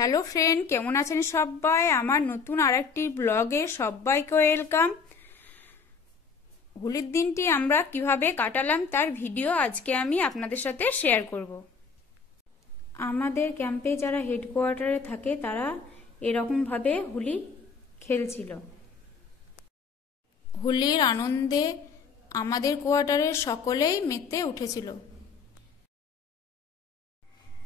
Hello friend, কেমন আছেন সবাই? আমার নতুন আরেকটি ব্লগে সবাইকে ওয়েলকাম। হোলির দিনটি আমরা কিভাবে কাটালাম তার ভিডিও আজকে আমি আপনাদের সাথে শেয়ার করব। আমাদের ক্যাম্পে যারা হেডকোয়ার্টারে থাকে তারা এরকমভাবে হোলি খেলছিল। হোলির আনন্দে আমাদের কোয়ার্টারের সকলেই মেতে উঠেছিল।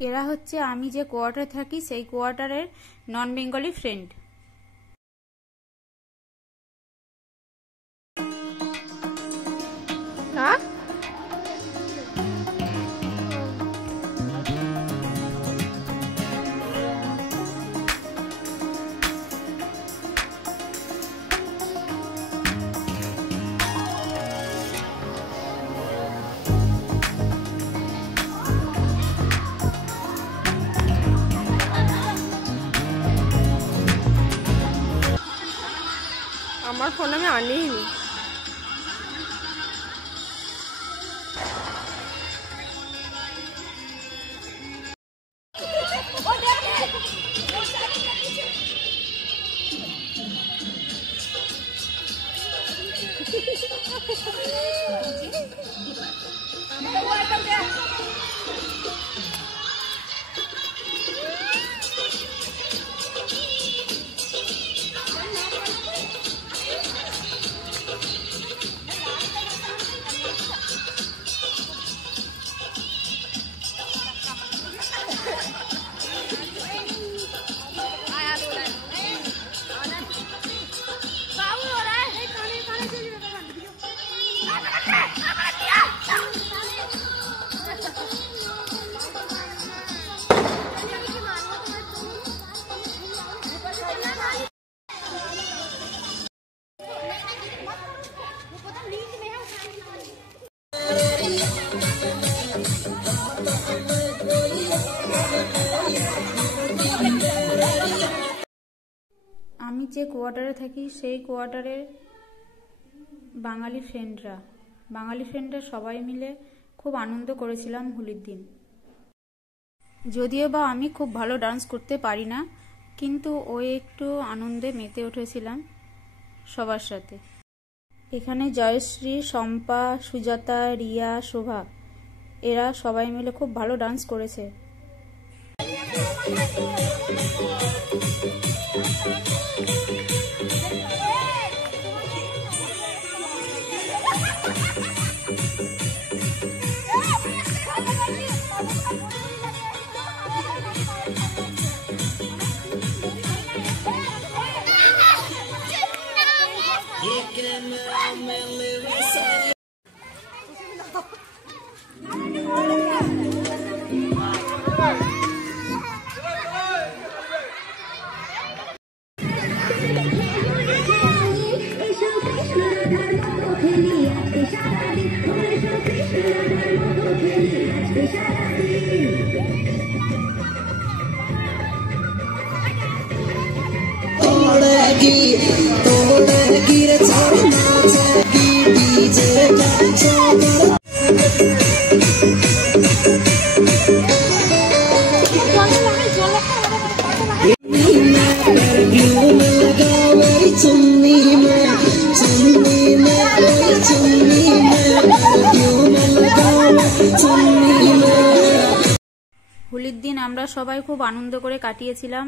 এরা হচ্ছে আমি যে কোয়ার্টারে থাকি সেই কোয়ার্টারের নন বেঙ্গলি ফ্রেন্ড। আমার ফোন আমি আনিনি। আমি যে কোয়ার্টারে থাকি সেই কোয়ার্টারের বাঙালি ফ্রেন্ডরা সবাই মিলে খুব আনন্দ করেছিলাম হোলির দিন। যদিও বা আমি খুব ভালো ডান্স করতে পারি না, কিন্তু ওই একটু আনন্দে মেতে উঠেছিলাম সবার সাথে। এখানে জয়শ্রী, শম্পা, সুজাতা, রিয়া, শোভা এরা সবাই মিলে খুব ভালো ডান্স করেছে। হোলির দিন আমরা সবাই খুব আনন্দ করে কাটিয়েছিলাম।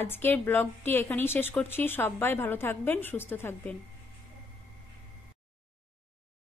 আজকের ব্লগটি এখানেই শেষ করছি। সবাই ভালো থাকবেন, সুস্থ থাকবেন।